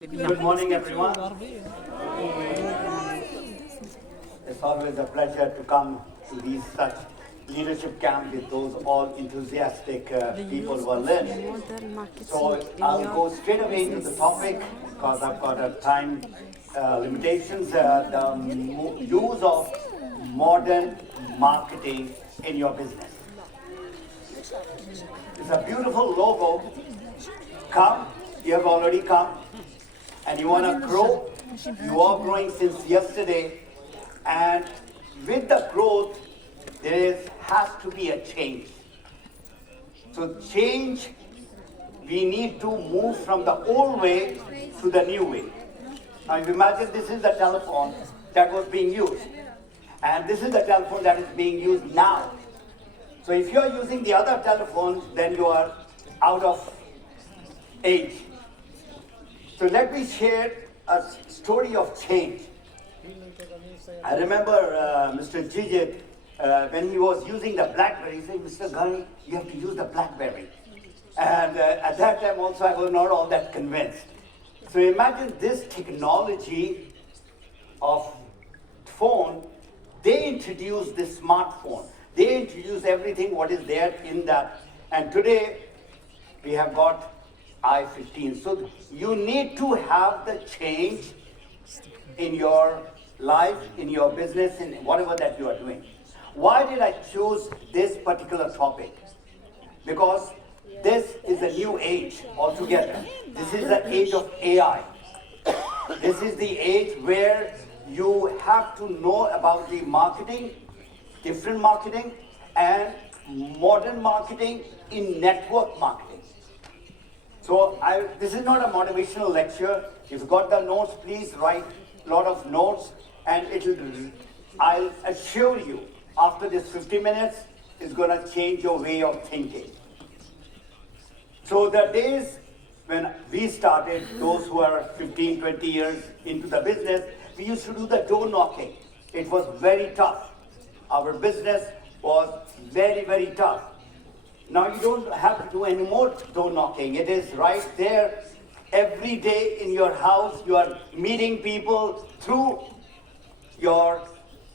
Good morning, everyone. It's always a pleasure to come to these such leadership camp with those all enthusiastic people who are learning. So I'll go straight away into the topic because I've got a time limitations. The use of modern marketing in your business. It's a beautiful logo. Come, you have already come. And you want to grow, you are growing since yesterday, and with the growth, has to be a change. So change, we need to move from the old way to the new way. Now you imagine this is the telephone that was being used, and this is the telephone that is being used now. So if you are using the other telephone, then you are out of age. So let me share a story of change. I remember Mr. Jijit, when he was using the BlackBerry, he said, Mr. Ghani, you have to use the BlackBerry. And at that time also I was not all that convinced. So imagine this technology of phone, they introduced this smartphone. They introduced everything what is there in that. And today we have got I-15. So you need to have the change in your life, in your business, in whatever that you are doing. Why did I choose this particular topic? Because this is a new age altogether. This is the age of AI. This is the age where you have to know about the marketing, different marketing, and modern marketing in network marketing. So this is not a motivational lecture. If you've got the notes, please write a lot of notes, and I'll assure you, after this 50 minutes, it's going to change your way of thinking. So the days when we started, those who are 15, 20 years into the business, we used to do the door knocking. It was very tough. Our business was very, very tough. Now you don't have to do any more door knocking. It is right there every day in your house. You are meeting people through your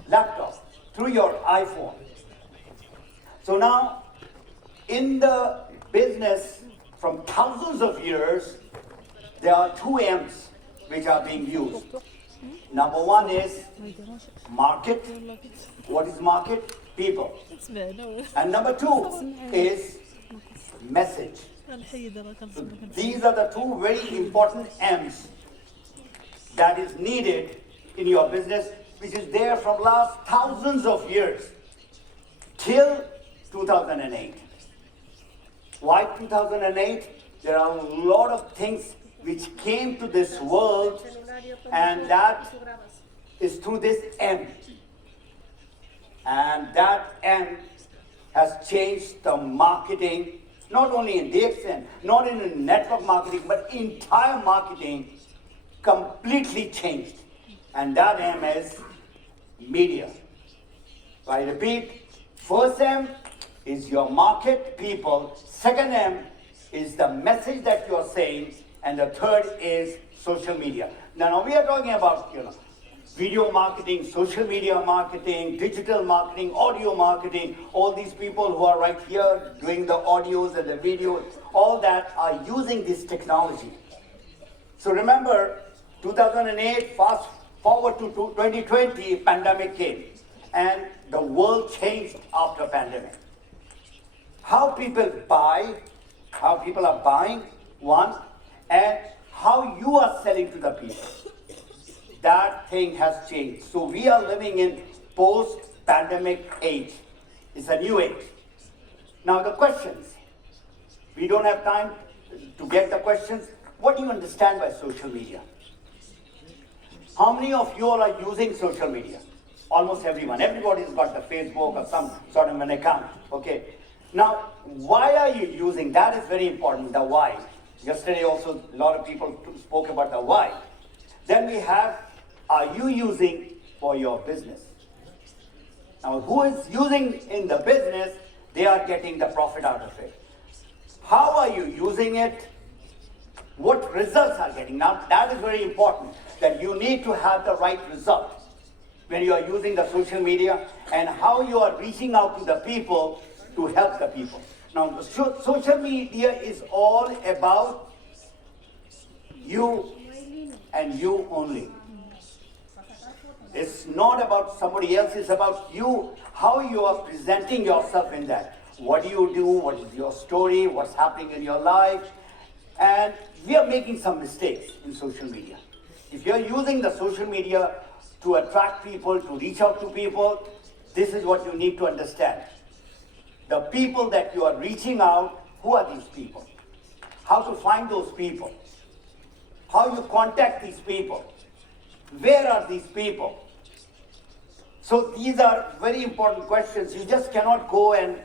laptop, through your iPhone. So now in the business from thousands of years, there are two M's which are being used. Number one is market. What is market? People. And number two is message. So these are the two very important M's that is needed in your business, which is there from last thousands of years till 2008. Why 2008? There are a lot of things which came to this world, and that is through this M. And that M has changed the marketing, not only in DXN, not in network marketing, but entire marketing completely changed. And that M is media. So I repeat, first M is your market, people. Second M is the message that you're saying. And the third is social media. Now we are talking about, video marketing, social media marketing, digital marketing, audio marketing. All these people who are right here doing the audios and the videos, all that are using this technology. So remember, 2008, fast forward to 2020, pandemic came. And the world changed after pandemic. How people buy, how people are buying, one, and how you are selling to the people. That thing has changed. So we are living in post-pandemic age. It's a new age. Now the questions. We don't have time to get the questions. What do you understand by social media? How many of you all are using social media? Almost everyone. Everybody's got the Facebook or some sort of an account. Okay. Now, why are you using? That is very important, the why. Yesterday also, a lot of people spoke about the why. Then we have, are you using for your business? Now, who is using in the business, they are getting the profit out of it. How are you using it? what results are getting. Now, that is very important, that you need to have the right result when you are using the social media and how you are reaching out to the people to help the people. Now, the social media is all about you and you only. It's not about somebody else, it's about you, how you are presenting yourself in that. What do you do? What is your story? What's happening in your life? And we are making some mistakes in social media. If you're using the social media to attract people, to reach out to people, this is what you need to understand. The people that you are reaching out, who are these people? How to find those people? How you contact these people? Where are these people? So these are very important questions. You just cannot go and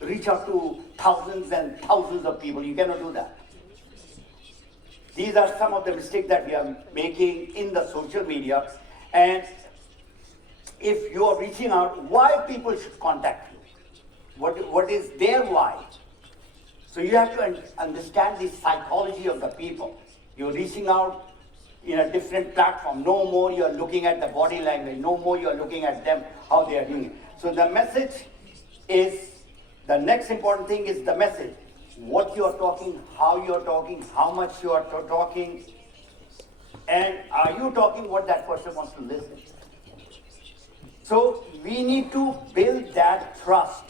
reach out to thousands and thousands of people. You cannot do that. These are some of the mistakes that we are making in the social media. And if you are reaching out, why people should contact you? What is their why? So you have to understand the psychology of the people. You're reaching out in a different platform. No more you're looking at the body language. No more you're looking at them, how they are doing it. So the message is, the next important thing is the message. What you are talking, how you are talking, how much you are talking, and are you talking what that person wants to listen? So we need to build that trust.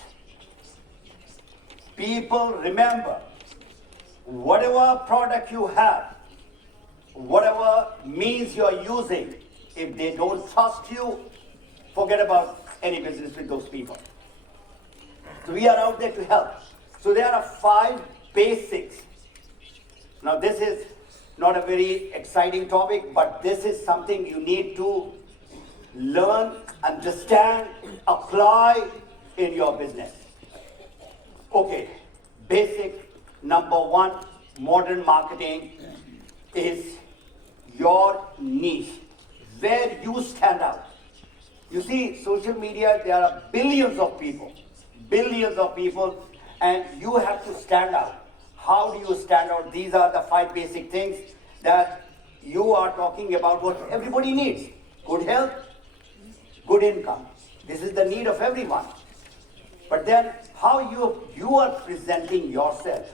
People, remember, whatever product you have, whatever means you are using, if they don't trust you, forget about any business with those people. So we are out there to help. So there are 5 basics. Now this is not a very exciting topic, but this is something you need to learn, understand, apply in your business. Okay, basic number 1, modern marketing is your niche, where you stand out. You see, social media, there are billions of people, and you have to stand out. How do you stand out? These are the 5 basic things that you are talking about, what everybody needs. Good health, good income. This is the need of everyone. But then how you are presenting yourself.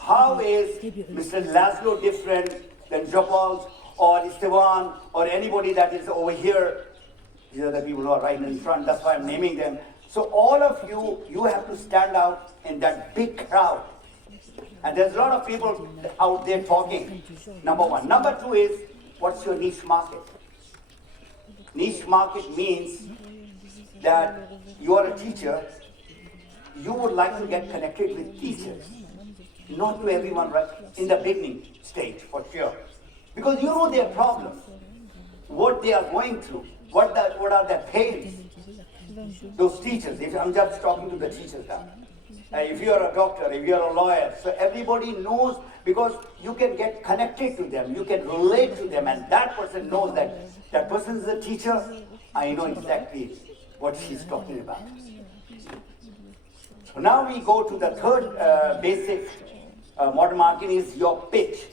How is Mr. Laszlo different than Jopals or Esteban or anybody that is over here? These are the people who are right in front, that's why I'm naming them. So all of you have to stand out in that big crowd. And there's a lot of people out there talking, number 1. Number 2 is, what's your niche market? Niche market means that you are a teacher, you would like to get connected with teachers, not to everyone right in the beginning stage, for sure. Because you know their problems, what they are going through, what are their pains. Those teachers, if I'm just talking to the teachers now. If you are a doctor, if you are a lawyer, so everybody knows, because you can get connected to them, you can relate to them, and that person knows that that person is a teacher. I know exactly what she's talking about. So now we go to the third basic modern marketing is your pitch.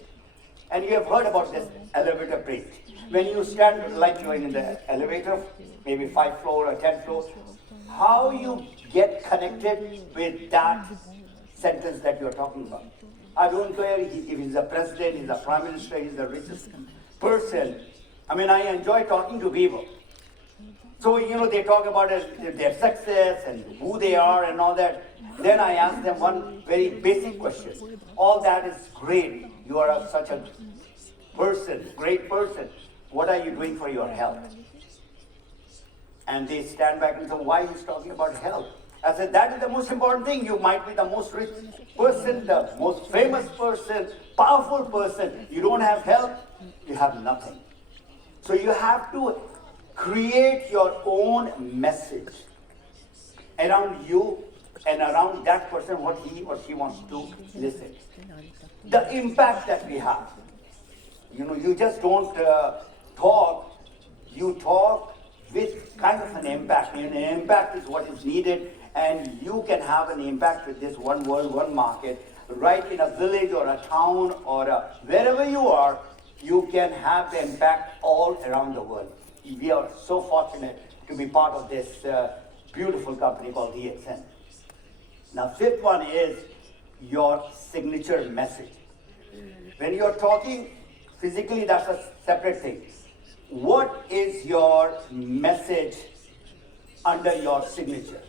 And you have heard about this elevator pitch. When you stand, like you're in the elevator, maybe 5th floor or 10th floor, how you get connected with that sentence that you're talking about. I don't care if he's the president, he's the prime minister, he's the richest person. I mean, I enjoy talking to people. So, they talk about their success and who they are and all that. Then I ask them one very basic question. All that is great. You are such a person, great person. What are you doing for your health? And they stand back and say, why he's talking about health? I said, that is the most important thing. You might be the most rich person, the most famous person, powerful person. You don't have health, you have nothing. So you have to create your own message around you and around that person, what he or she wants to listen. The impact that we have. You just don't talk, you talk with kind of an impact. And an impact is what is needed, and you can have an impact with this one world, one market. right in a village or a town or wherever you are, you can have the impact all around the world. We are so fortunate to be part of this beautiful company called DXN. Now, fifth one is your signature message. When you're talking physically, that's a separate thing. What is your message under your signature?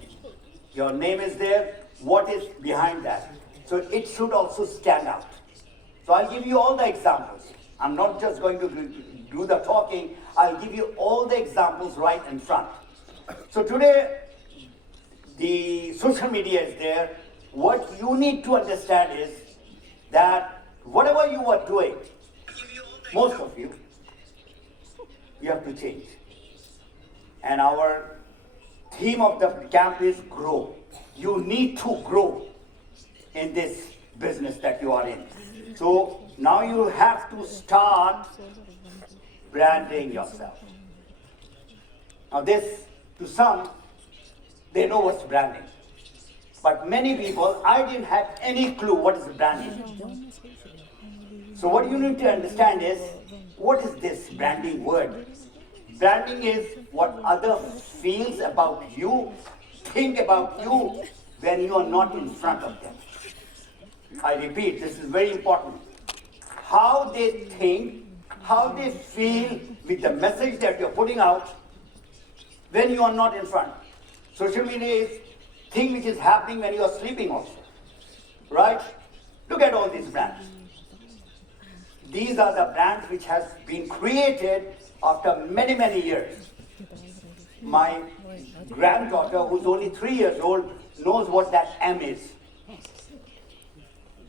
Your name is there. What is behind that? So it should also stand out. So I'll give you all the examples. I'm not just going to do the talking. I'll give you all the examples right in front. So today, the social media is there. What you need to understand is that whatever you are doing, most of you have to change. And our theme of the camp is grow. You need to grow in this business that you are in. So now you have to start branding yourself. Now this, to some, they know what's branding. But many people, I didn't have any clue what is branding. So what you need to understand is, what is this branding word? Branding is what other feels about you, think about you when you are not in front of them. I repeat, this is very important. How they think, how they feel with the message that you're putting out when you are not in front. Social media is thing which is happening when you are sleeping also. Right? Look at all these brands. These are the brands which has been created after many, many years. My granddaughter, who's only 3 years old, knows what that M is.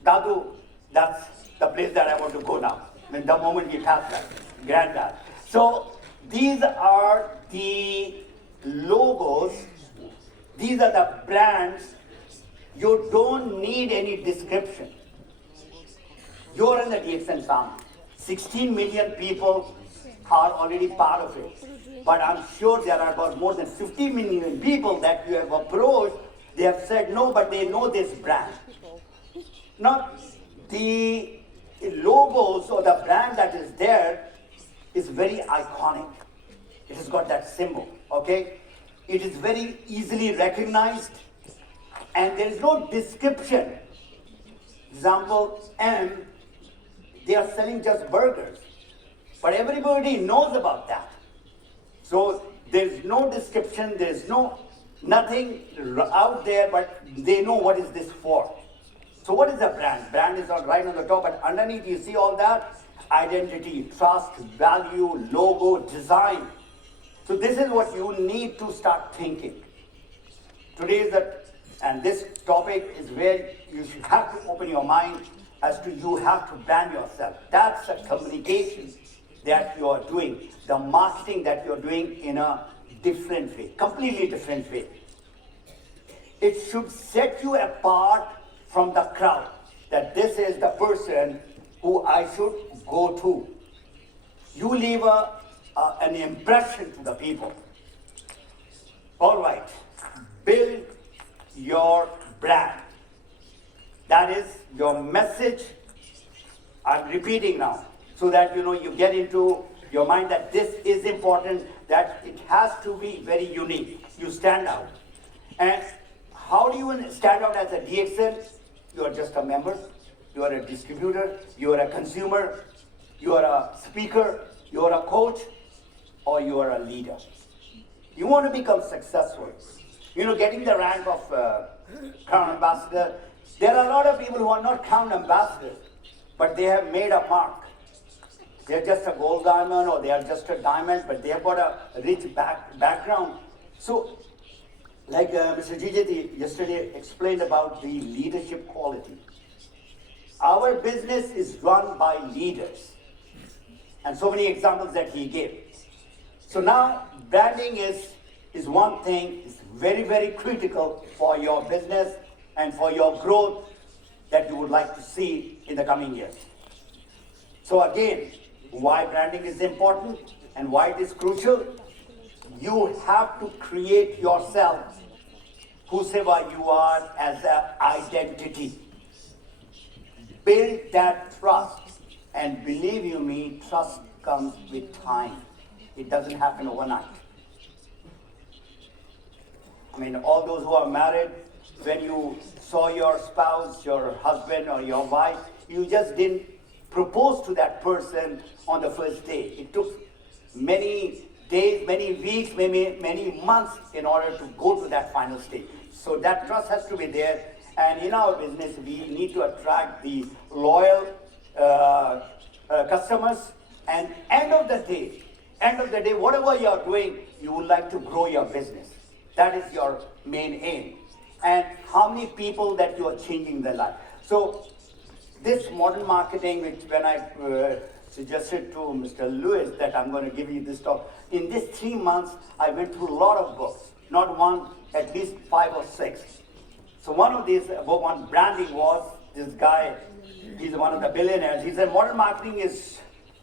Dadu, that's the place that I want to go now. When the moment we pass that, granddad. So these are the logos. These are the brands. You don't need any description. You're in the DXN family. 16 million people are already part of it. But I'm sure there are about more than 50 million people that you have approached. They have said no, but they know this brand. Now, the logos or the brand that is there is very iconic. It has got that symbol, okay? It is very easily recognized, and there is no description. Example, M, they are selling just burgers, but everybody knows about that. So there's no description, there's nothing out there, but they know what is this for. So what is the brand? Brand is right on the top, but underneath you see all that: identity, trust, value, logo, design. So this is what you need to start thinking. Today is and this topic is where you should have to open your mind as to you have to brand yourself. That's the communication that you are doing, the marketing that you're doing in a different way, completely different way. It should set you apart from the crowd, that this is the person who I should go to. You leave an impression to the people. All right, build your brand. That is your message. I'm repeating now, so that you get into your mind that this is important, that it has to be very unique. You stand out. And how do you stand out as a DXN? You are just a member, you are a distributor, you are a consumer, you are a speaker, you are a coach, or you are a leader. You want to become successful. Getting the rank of Crown Ambassador, there are a lot of people who are not Crown Ambassadors, but they have made a mark. They're just a gold diamond, or they are just a diamond, but they have got a rich background. So, like Mr. Jijati yesterday explained about the leadership quality. Our business is run by leaders. And so many examples that he gave. So now, branding is one thing, it's very, very critical for your business and for your growth that you would like to see in the coming years. So again, why branding is important and why it is crucial? You have to create yourself, whosoever you are, as an identity. build that trust. And believe you me, trust comes with time. It doesn't happen overnight. I mean, all those who are married, when you saw your spouse, your husband or your wife, you just didn't propose to that person on the first day. It took many days, many weeks, many months in order to go to that final stage. So that trust has to be there. And in our business, we need to attract the loyal customers. And end of the day, whatever you are doing, you would like to grow your business. That is your main aim. And how many people that you are changing their life. So this modern marketing, which when I suggested to Mr. Lewis that I'm going to give you this talk, in these 3 months, I went through a lot of books. Not one, at least 5 or 6. So one of these book on branding was this guy, he's one of the billionaires. He said modern marketing is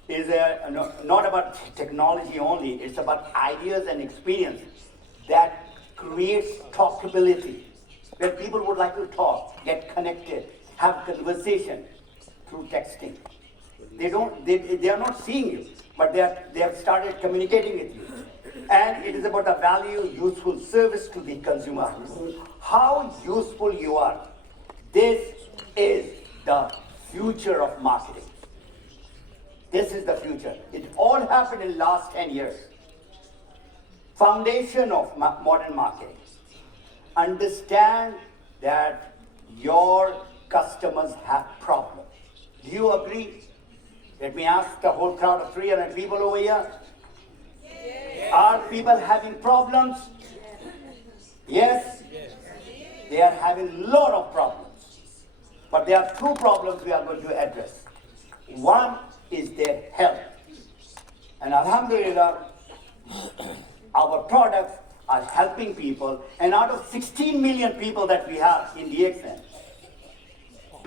not about technology only, it's about ideas and experience that creates talkability. Where people would like to talk, get connected, have conversation through texting. They are not seeing you, but they have started communicating with you. And it is about a value, useful service to the consumer. How useful you are. This is the future of marketing. This is the future. It all happened in the last 10 years. Foundation of modern marketing. Understand that your customers have problems. Do you agree? Let me ask the whole crowd of 300 people over here. Yes. Are people having problems? Yes? They are having a lot of problems. But there are 2 problems we are going to address. One is their health. And Alhamdulillah, our products are helping people. And out of 16 million people that we have in DXN,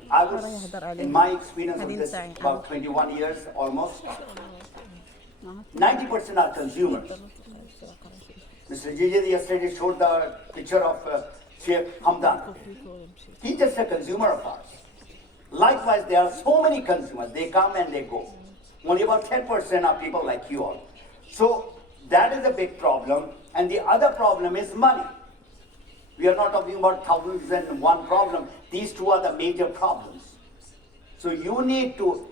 I was, in my experience of this, about 21 years almost, 90% are consumers. Mr. Jijid yesterday showed the picture of Sheikh Hamdan. He's just a consumer of ours. Likewise, there are so many consumers. They come and they go. Only about 10% are people like you all. So that is a big problem. And the other problem is money. We are not talking about 1,001 problem. These 2 are the major problems. So you need to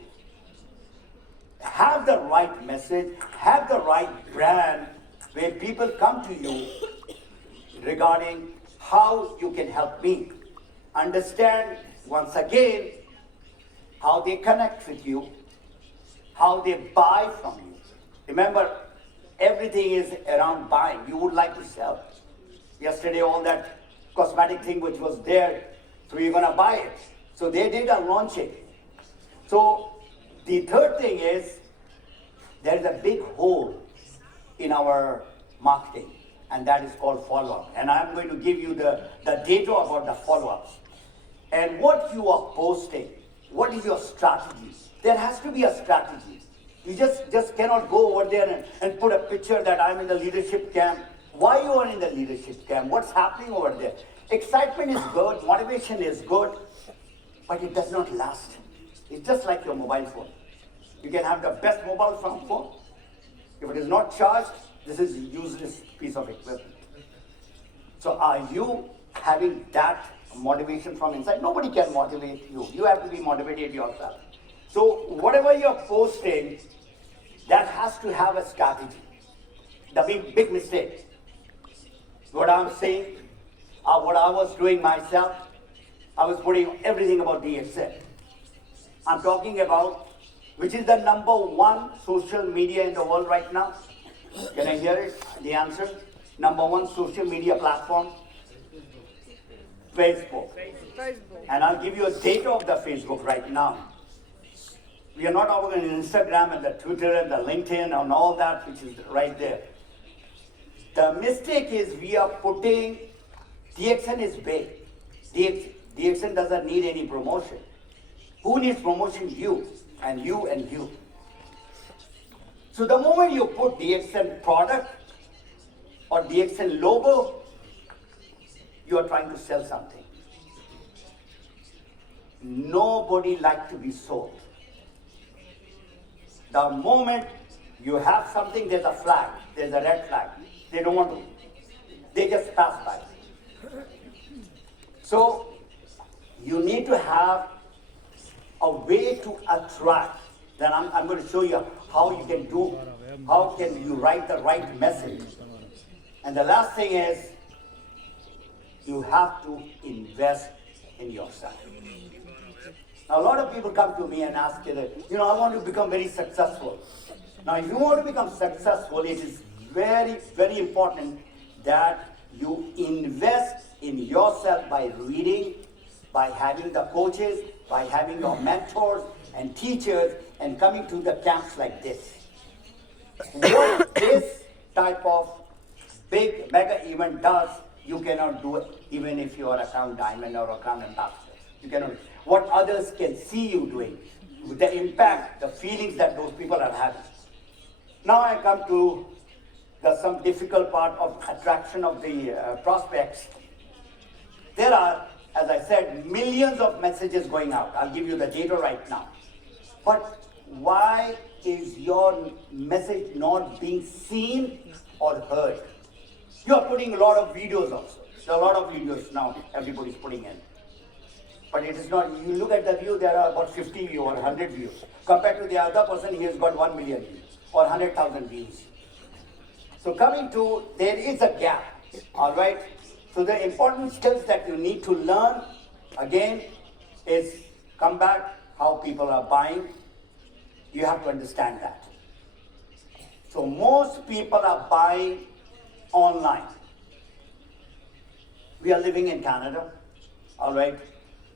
have the right message, have the right brand where people come to you regarding how you can help me. Understand, once again, how they connect with you, how they buy from you. Remember, everything is around buying. You would like to sell. Yesterday, all that cosmetic thing which was there, so you're going to buy it. So they did a launching. So the third thing is, there is a big hole in our marketing, and that is called follow-up. And I'm going to give you the data about the follow-ups. And what you are posting, what is your strategy? There has to be a strategy. You just cannot go over there and put a picture that I'm in the leadership camp. Why you are in the leadership camp? What's happening over there? Excitement is good, motivation is good, but it does not last. It's just like your mobile phone. You can have the best mobile phone. If it is not charged, this is a useless piece of equipment. So are you having that motivation from inside? Nobody can motivate you. You have to be motivated yourself. So whatever you're posting, that has to have a strategy. The big mistake. What I'm saying, what I was doing myself, I was putting everything about DXN. I'm talking about which is the #1 social media in the world right now. Can I hear it? The answer? #1 social media platform? Facebook. And I'll give you a data of the Facebook right now. We are not talking Instagram and the Twitter and the LinkedIn and all that, which is right there. The mistake is we are putting, DXN is big. DXN doesn't need any promotion. Who needs promotion? You and you and you. So the moment you put DXN product or DXN logo, you are trying to sell something. nobody likes to be sold. The moment you have something, there's a flag, there's a red flag. They don't want to, they just pass by. So you need to have a way to attract. Then I'm going to show you how you can do, how can you write the right message. And the last thing is, you have to invest in yourself. Now, a lot of people come to me and ask, I want to become very successful. Now, if you want to become successful, it is very, very important that you invest in yourself by reading, by having the coaches, by having your mentors and teachers, and coming to the camps like this. What this type of big mega event does, you cannot do it even if you are a Crown Diamond or a Crown Ambassador. You cannot. What others can see you doing, the impact, the feelings that those people are having. Now I come to some difficult part of attraction of the prospects. There are, as I said, millions of messages going out. I'll give you the data right now. But why is your message not being seen or heard? You are putting a lot of videos also. There are a lot of videos now everybody's putting in. But it is not, you look at the view, there are about 50 views or 100 views. Compared to the other person, he has got 1 million views or 100,000 views. So coming to, there is a gap, all right? So the important skills that you need to learn, again, is come back, how people are buying. You have to understand that. So most people are buying online. We are living in Canada, all right?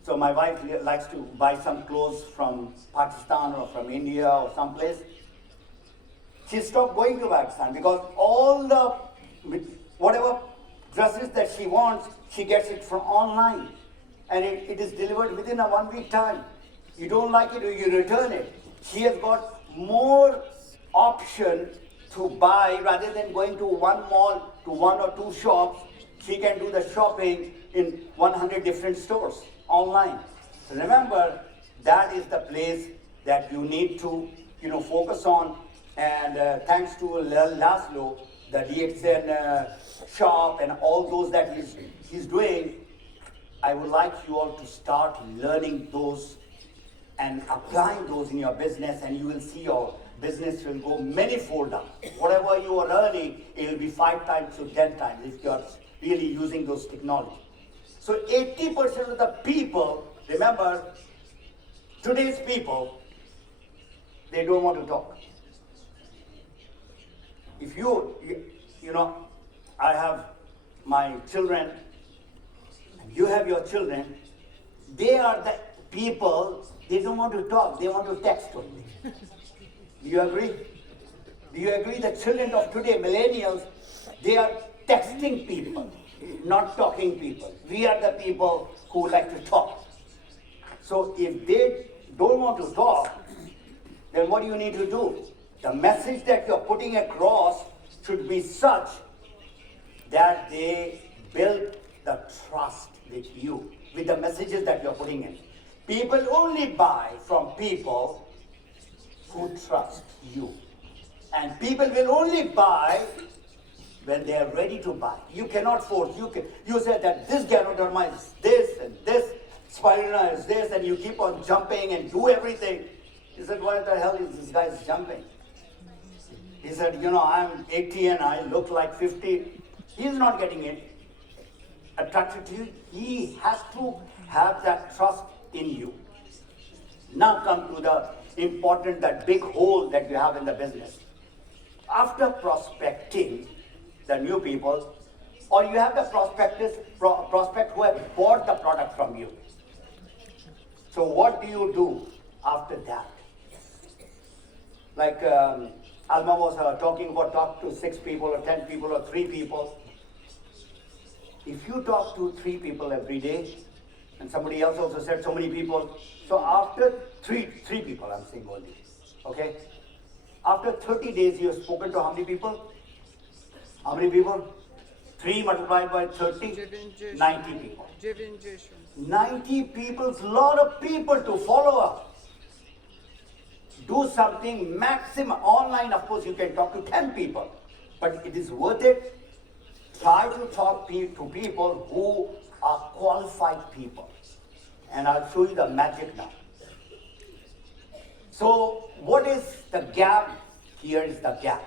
So my wife likes to buy some clothes from Pakistan or from India or someplace. She stopped going to Pakistan because all the, whatever dresses that she wants, she gets it from online. And it is delivered within a 1 week time. You don't like it, you return it. She has got more option to buy rather than going to one mall, to 1 or 2 shops. She can do the shopping in 100 different stores online. So remember, that is the place that you need to, focus on. And thanks to Laszlo, the DXN shop and all those that he's doing, I would like you all to start learning those and applying those in your business, and you will see your business will go many-fold up. Whatever you are earning, it will be 5 times to 10 times if you are really using those technology. So 80% of the people, remember, today's people, they don't want to talk. If I have my children, you have your children, they are the people, they don't want to talk, they want to text only. Do you agree? Do you agree that children of today, millennials, they are texting people, not talking people. We are the people who like to talk. So if they don't want to talk, then what do you need to do? The message that you're putting across should be such that they build the trust with you, with the messages that you're putting in. People only buy from people who trust you. And people will only buy when they are ready to buy. You cannot force. You say that this Ganoderma is this and this, Spirulina is this, and you keep on jumping and do everything. He said, what the hell is this guy jumping? He said, I'm 80 and I look like 50. He's not getting it. Attracted to you. He has to have that trust in you. Now come to the important, that big hole that you have in the business. After prospecting the new people, or you have the prospect who have bought the product from you. So what do you do after that? Like Alma was talking about talk to 6 people or 10 people or 3 people. If you talk to 3 people every day, and somebody else also said so many people, so after 3 people, I'm saying only, okay? After 30 days, you have spoken to how many people? How many people? 3 multiplied by 30, 90 people. 90 people, a lot of people to follow up. Do something maximum. Online, of course, you can talk to 10 people, but it is worth it. Try to talk to people who are qualified people. And I'll show you the magic now. So, what is the gap? Here is the gap.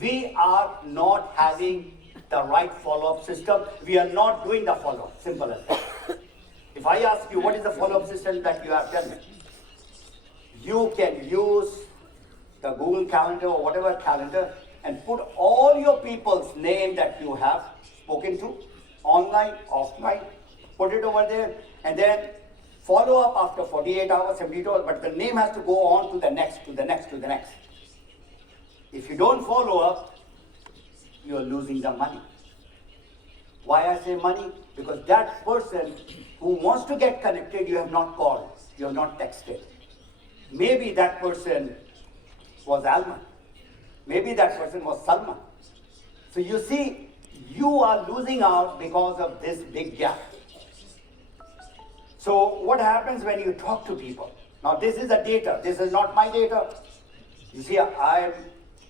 We are not having the right follow-up system. We are not doing the follow-up. Simple as that. If I ask you, what is the follow-up system that you have, tell me. You can use the Google Calendar or whatever calendar and put all your people's name that you have spoken to, online, offline, put it over there, and then follow up after 48 hours, 72 hours, but the name has to go on to the next, to the next, to the next. If you don't follow up, you are losing the money. Why I say money? Because that person who wants to get connected, you have not called, you have not texted. Maybe that person was Alma. Maybe that person was Salma. So you see, you are losing out because of this big gap. So what happens when you talk to people? Now this is the data. This is not my data. You see, I am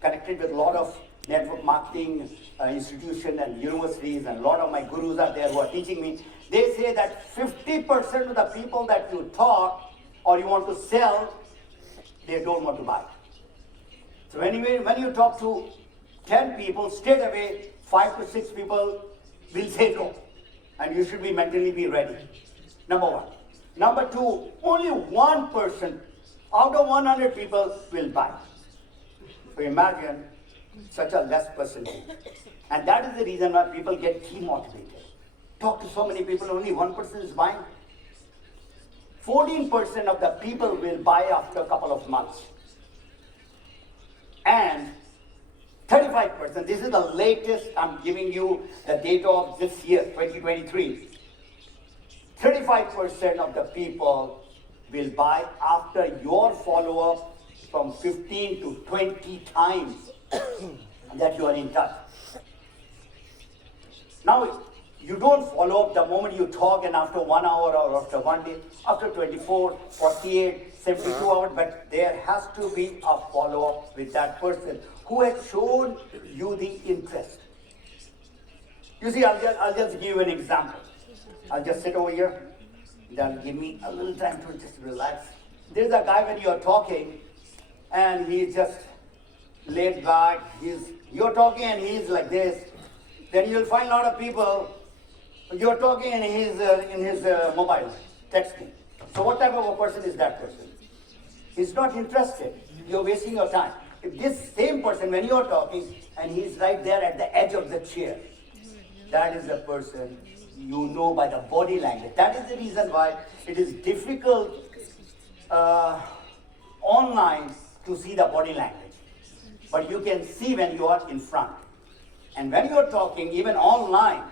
connected with a lot of network marketing institutions and universities, and a lot of my gurus are there who are teaching me. They say that 50% of the people that you talk or you want to sell, they don't want to buy. So when you talk to 10 people, straight away 5 to 6 people will say no. And you should be mentally be ready. Number one. Number two, only one person out of 100 people will buy. So imagine such a less percentage. And that is the reason why people get demotivated. Talk to so many people, only one person is buying. 14% of the people will buy after a couple of months. And 35%, this is the latest, I'm giving you the data of this year, 2023. 35% of the people will buy after your follow-up from 15 to 20 times that you are in touch. Now, you don't follow up the moment you talk and after 1 hour or after 1 day, after 24, 48, 72 hours, but there has to be a follow-up with that person who has shown you the interest. You see, I'll just give you an example. I'll just sit over here. That'll give me a little time to just relax. There's a guy when you're talking and he's just laid back. You're talking and he's like this. Then you'll find a lot of people, you're talking and he's in his mobile, texting. So what type of a person is that person? He's not interested. You're wasting your time. If this same person, when you're talking and he's right there at the edge of the chair, that is the person you know by the body language. That is the reason why it is difficult online to see the body language. But you can see when you are in front. And when you're talking, even online,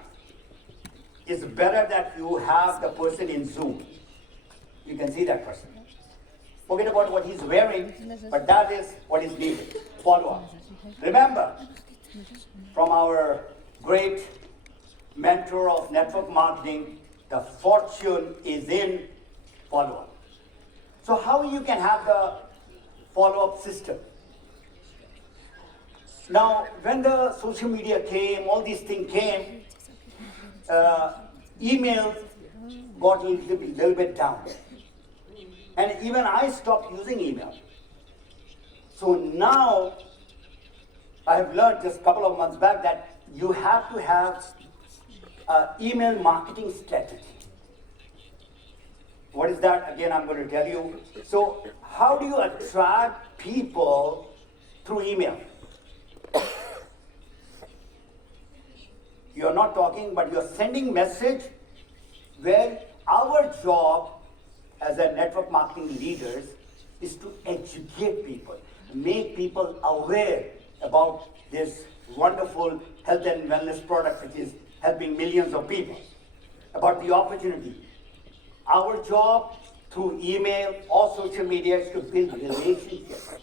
it's better that you have the person in Zoom. You can see that person. Forget about what he's wearing, but that is what is needed. Follow up. Remember, from our great mentor of network marketing, the fortune is in follow-up. So how you can have the follow-up system? Now, when the social media came, all these things came, email got a little bit down. And even I stopped using email. So now, I have learned just a couple of months back that you have to have an email marketing strategy. What is that? Again, I'm going to tell you. So, how do you attract people through email? You're not talking, but you're sending message where our job as a network marketing leaders is to educate people, make people aware about this wonderful health and wellness product which is helping millions of people, about the opportunity. Our job through email or social media is to build relationships.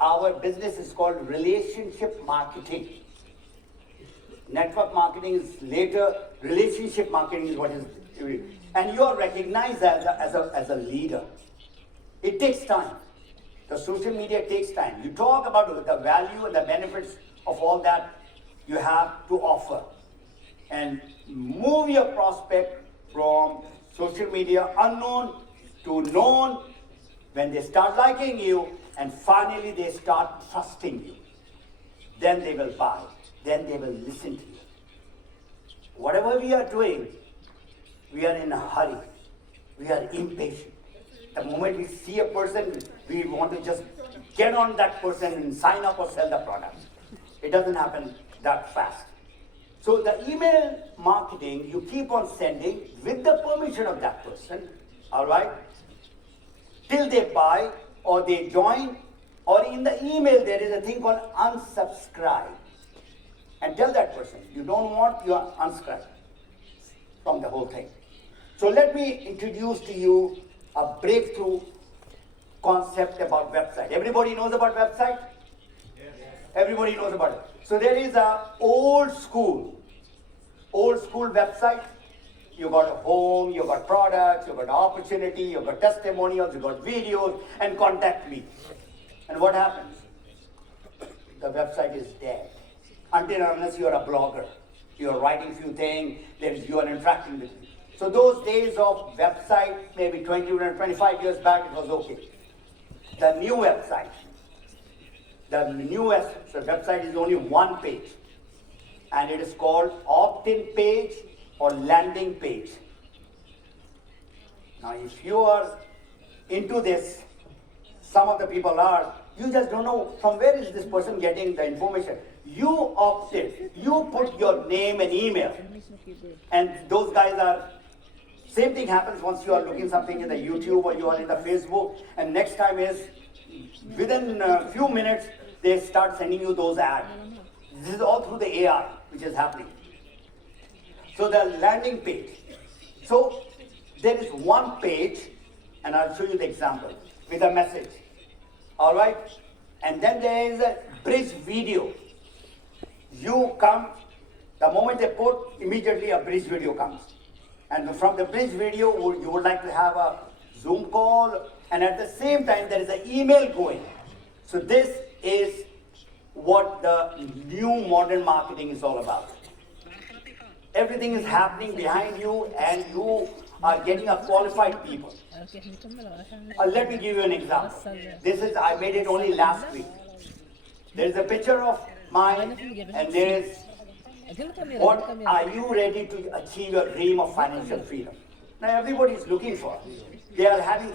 Our business is called relationship marketing. Network marketing is later. Relationship marketing is what is, and you are recognized as a leader. It takes time. The social media takes time. You talk about the value and the benefits of all that you have to offer, and move your prospect from social media unknown to known. When they start liking you, and finally they start trusting you, then they will buy, then they will listen to you. Whatever we are doing, we are in a hurry, we are impatient. The moment we see a person, we want to just get on that person and sign up or sell the product. It doesn't happen that fast. So the email marketing, you keep on sending with the permission of that person, all right, till they buy or they join, or in the email there is a thing called unsubscribe. And tell that person, you don't want, you are unsubscribed from the whole thing. So let me introduce to you a breakthrough concept about website. Everybody knows about website? Yes. Everybody knows about it. So there is a old school website. You got a home, you got products, you got opportunity, you got testimonials, you got videos, and contact me. And what happens? The website is dead. Until and unless you are a blogger. You are writing few things, you are interacting with me. So those days of website, maybe 20 or 25 years back, it was okay. The new website, website is only one page. And it is called opt-in page or landing page. Now, if you are into this, some of the people are, you just don't know from where is this person getting the information. You opted, you put your name and email, and those guys are, same thing happens once you are looking something in the YouTube or you are in the Facebook, and next time is, within a few minutes, they start sending you those ads. This is all through the AI, which is happening. So the landing page. So there is one page, and I'll show you the example, with a message. All right? And then there is a bridge video. You come, the moment they put, immediately a bridge video comes. And from the bridge video, you would like to have a Zoom call, and at the same time, there is an email going. So this is what the new modern marketing is all about. Everything is happening behind you, and you are getting a qualified people. Let me give you an example. I made it only last week. There is a picture of mine, and there is, what are you ready to achieve your dream of financial freedom? Now everybody is looking for. They are in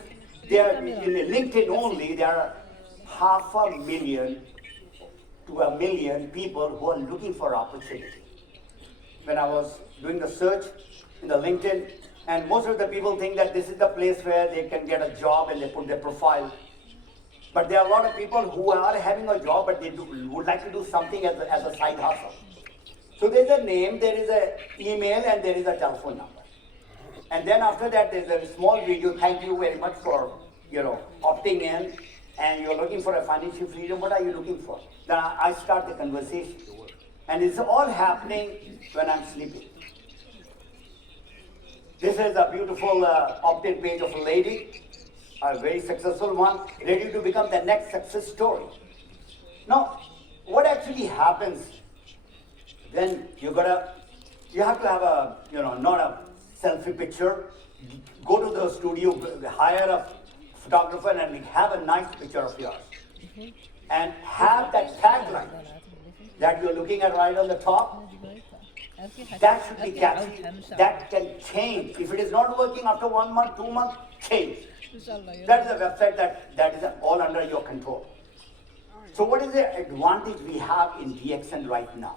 LinkedIn only, there are 500,000 to 1 million people who are looking for opportunity. When I was doing the search in the LinkedIn, and most of the people think that this is the place where they can get a job and they put their profile. But there are a lot of people who are having a job, but they would like to do something as a side hustle. So there's a name, there is an email, and there is a telephone number. And then after that, there's a small video. Thank you very much for opting in, and you're looking for a financial freedom. What are you looking for? Then I start the conversation, and it's all happening when I'm sleeping. This is a beautiful opt-in page of a lady, a very successful one, ready to become the next success story. Now, what actually happens then? You have to have a, not a selfie picture. Go to the studio, hire a photographer, and have a nice picture of yours. And have that tagline that you're looking at right on the top. That should be catchy. That can change. If it is not working after 1 month, 2 months, change. That is a website that is all under your control. So what is the advantage we have in DXN right now?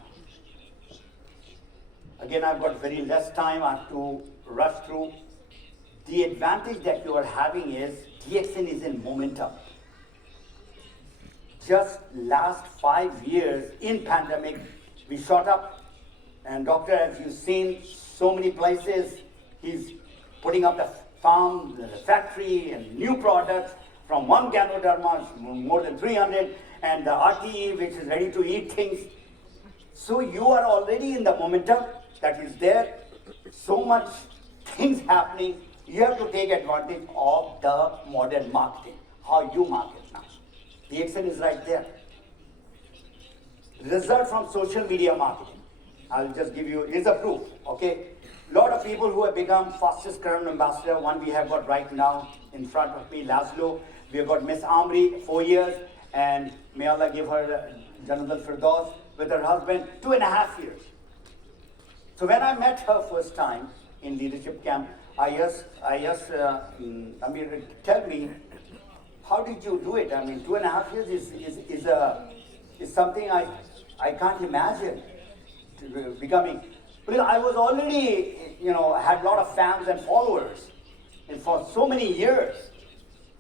Again, I've got very less time. I have to rush through. The advantage that you are having is DXN is in momentum. Just last 5 years in pandemic, we shot up. And doctor, as you've seen, so many places, he's putting up the farm, the factory, and new products from one Ganoderma, more than 300, and the RTE, which is ready to eat things. So you are already in the momentum that is there. So much things happening. You have to take advantage of the modern marketing. How you market now. The action is right there. Result from social media marketing. I'll just give you, here's a proof, okay? Lot of people who have become fastest crown ambassador. One we have got right now in front of me, Laszlo. We have got Miss Amri, 4 years, and may Allah give her Jannat al-Firdaus, with her husband, 2.5 years. So when I met her first time in leadership camp, I asked Amir, tell me, how did you do it? I mean, 2.5 years is something I can't imagine becoming. Because I was already, had a lot of fans and followers. And for so many years,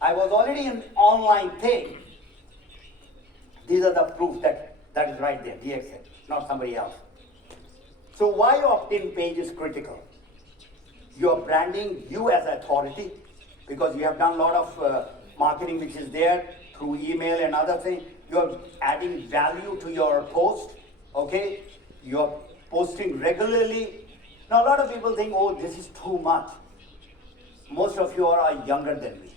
I was already an online thing. These are the proof that is right there, DXN, not somebody else. So why opt-in page is critical? You are branding you as authority because you have done a lot of marketing which is there through email and other things. You are adding value to your post, okay? You are posting regularly. Now a lot of people think, oh, this is too much. Most of you are younger than me.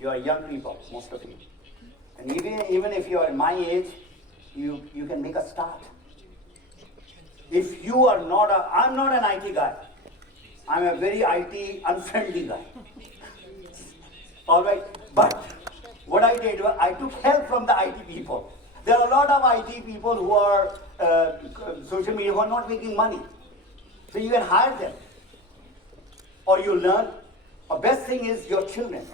You are young people, most of you. And even if you are my age, you can make a start. If you are not I'm not an IT guy. I'm a very IT unfriendly guy. All right, but what I did was I took help from the IT people. There are a lot of IT people who are social media who are not making money. So you can hire them. Or you learn. The best thing is your children.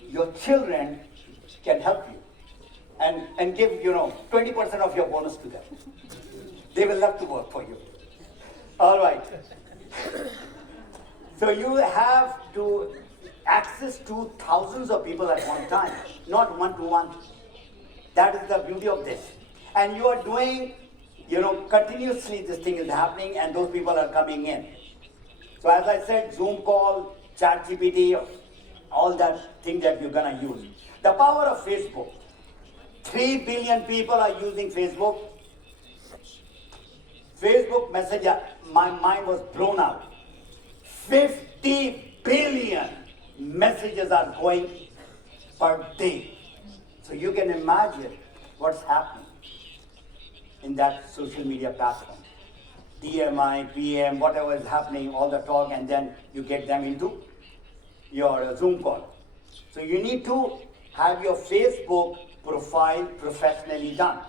Your children can help you. And give, 20% of your bonus to them. They will love to work for you. All right. So you have to access to thousands of people at one time, not one-to-one. That is the beauty of this. And you are doing, continuously this thing is happening and those people are coming in. So as I said, Zoom call, ChatGPT, all that thing that you're gonna use. The power of Facebook. 3 billion people are using Facebook. Facebook Messenger, my mind was blown out. 50 billion messages are going per day. So you can imagine what's happening in that social media platform. DMI, PM, whatever is happening, all the talk, and then you get them into your Zoom call. So you need to have your Facebook profile professionally done.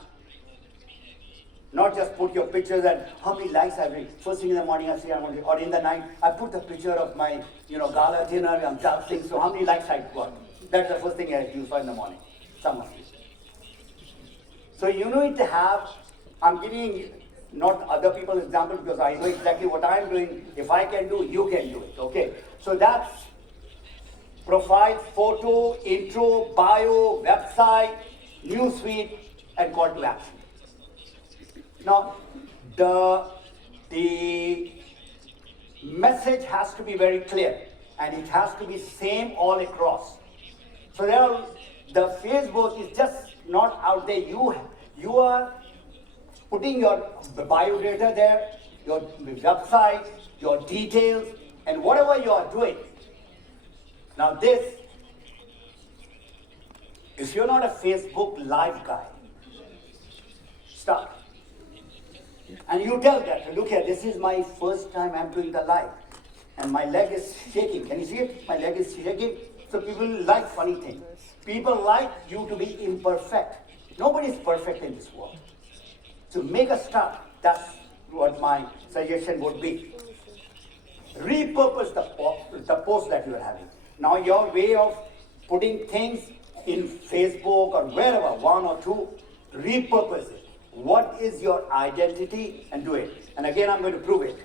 Not just put your pictures and how many likes I read. First thing in the morning I say I'm only, or in the night I put the picture of my gala dinner, I'm dancing, so how many likes I got. That's the first thing I do for in the morning. Some of you. So you need to have, I'm giving not other people's example because I know exactly what I'm doing. If I can do, you can do it, okay? So that's profile, photo, intro, bio, website, newsfeed, and call to action. Now, the message has to be very clear and it has to be same all across. So the Facebook is just not out there. You are putting your bio data there, your website, your details, and whatever you are doing. Now this, if you're not a Facebook live guy, stop. And you tell that, look here, this is my first time I'm doing the live. And my leg is shaking. Can you see it? My leg is shaking. So people like funny things. People like you to be imperfect. Nobody is perfect in this world. So make a start. That's what my suggestion would be. Repurpose the post that you are having. Now your way of putting things in Facebook or wherever, one or two, repurpose it. What is your identity and do it. And again, I'm going to prove it.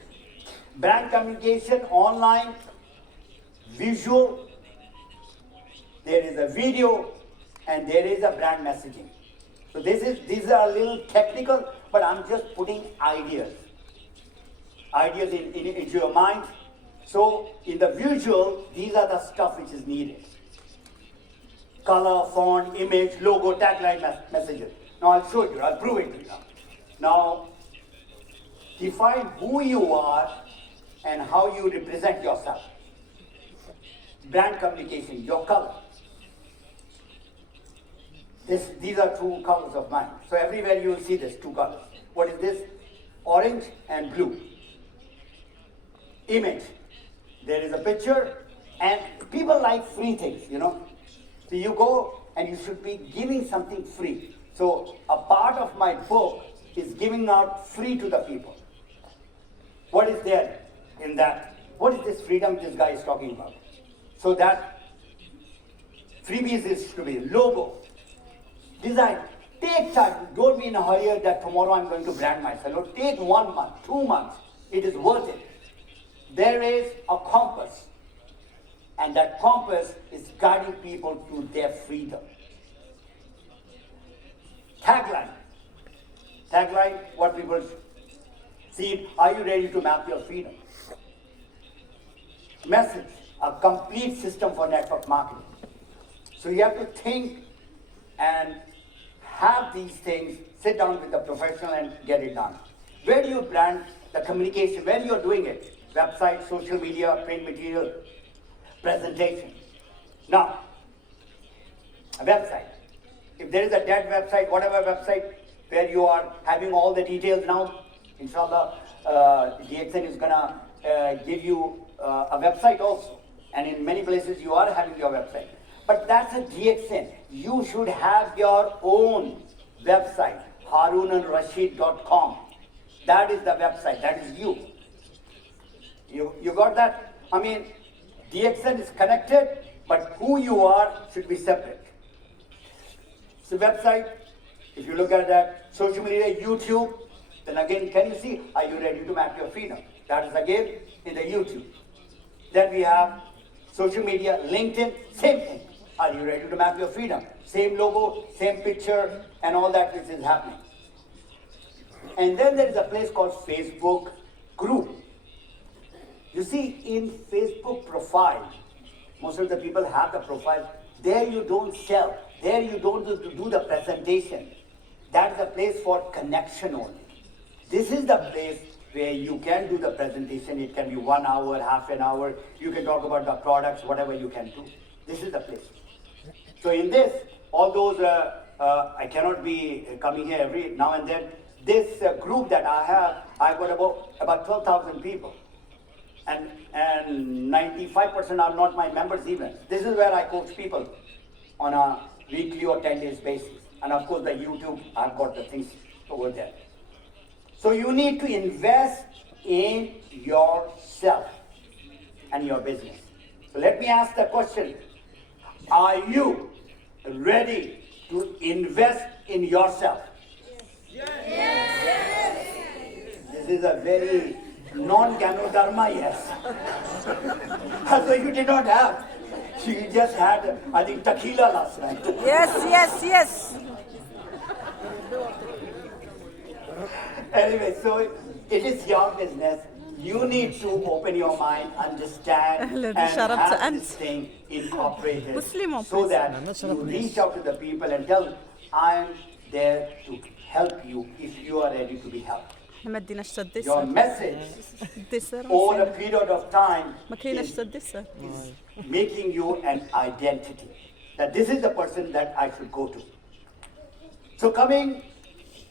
Brand communication, online, visual, there is a video, and there is a brand messaging. So these are a little technical, but I'm just putting ideas into your mind. So in the visual, these are the stuff which is needed. Color, font, image, logo, tagline, messages. Now I'll show you, I'll prove it to you. Now, define who you are and how you represent yourself. Brand communication, your color. These are two colors of mine. So everywhere you will see this, two colors. What is this? Orange and blue. Image. There is a picture, and people like free things, you know. So you go and you should be giving something free. So a part of my book is giving out free to the people. What is there in that? What is this freedom this guy is talking about? So that freebies is to be logo, design. Take time. Don't be in a hurry that tomorrow I'm going to brand myself. No, take 1 month, 2 months. It is worth it. There is a compass. And that compass is guiding people to their freedom. Tagline. Tagline, what people see, are you ready to map your freedom? Message, a complete system for network marketing. So you have to think and have these things, sit down with the professional and get it done. Where do you brand the communication? Where you are doing it? Website, social media, print material, presentation. Now, a website. If there is a dead website, whatever website where you are having all the details now, inshallah, DXN is gonna give you a website also. And in many places you are having your website. But that's a DXN. You should have your own website, harunanrashid.com. That is the website, that is you. You got that? I mean, DXN is connected, but who you are should be separate. So website, if you look at that, social media, YouTube, then again, can you see, are you ready to map your freedom? That is again in the YouTube. Then we have social media, LinkedIn, same thing. Are you ready to map your freedom? Same logo, same picture, and all that which is happening. And then there is a place called Facebook group. You see, in Facebook profile, most of the people have the profile. There you don't sell. There you don't do the presentation. That's a place for connection only. This is the place where you can do the presentation. It can be 1 hour, half an hour. You can talk about the products, whatever you can do. This is the place. So in this, all those, I cannot be coming here every now and then. This group that I have, I've got about 12,000 people. And 95% are not my members even. This is where I coach people on a weekly or 10 days basis. And of course the YouTube, I've got the things over there. So you need to invest in yourself and your business. So let me ask the question, are you ready to invest in yourself? Yes. Yes. This is a very non-Ganodharma yes. So you did not have. She just had, I think, tequila last night. Yes, yes, yes. Anyway, so it is your business. You need to open your mind, understand, and have this thing incorporated so that you reach out to the people and tell them, I'm there to help you if you are ready to be helped. Your message over a period of time is making you an identity. That this is the person that I should go to. So coming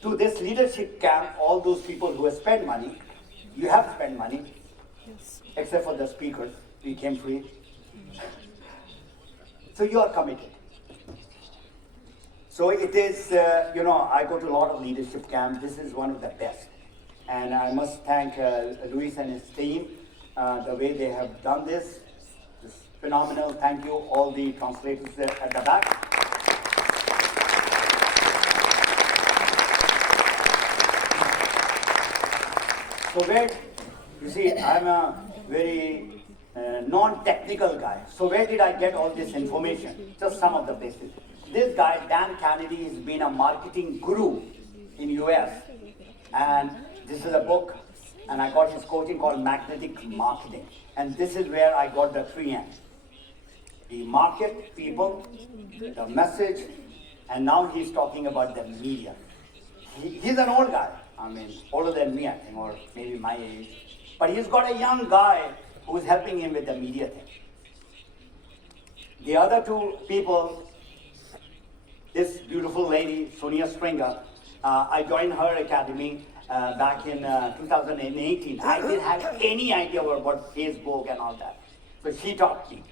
to this leadership camp, all those people who have spent money, you have spent money, except for the speakers, we came free. So you are committed. So it is, I go to a lot of leadership camps. This is one of the best. And I must thank Luis and his team, the way they have done this. It's phenomenal. Thank you, all the translators at the back. So where, you see, I'm a very non-technical guy. So where did I get all this information? Just some of the places. This guy, Dan Kennedy, has been a marketing guru in US. And this is a book, and I got his coaching called Magnetic Marketing. And this is where I got the 3 M's. The market, people, the message, And now he's talking about the media. He's an old guy. I mean, older than me, I think, or maybe my age. But he's got a young guy who's helping him with the media thing. The other two people, this beautiful lady, Sonia Stringer, I joined her academy back in 2018. I didn't have any idea about Facebook and all that. So she taught me.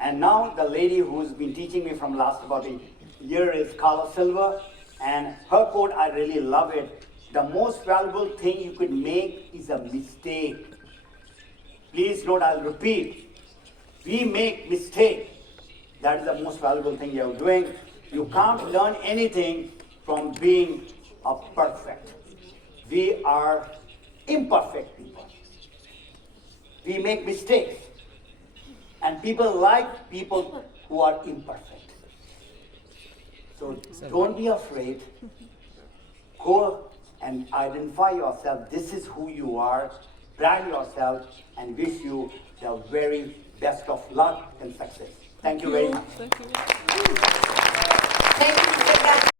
And now the lady who's been teaching me from last about a year is Carla Silva. And her quote, I really love it. The most valuable thing you could make is a mistake. Please note, I'll repeat. We make mistakes. That is the most valuable thing you're doing. You can't learn anything from being a perfect. We are imperfect people. We make mistakes. And people like people who are imperfect. So don't be afraid. Go and identify yourself. This is who you are. Brand yourself and wish you the very best of luck and success. Thank you very much. Thank you.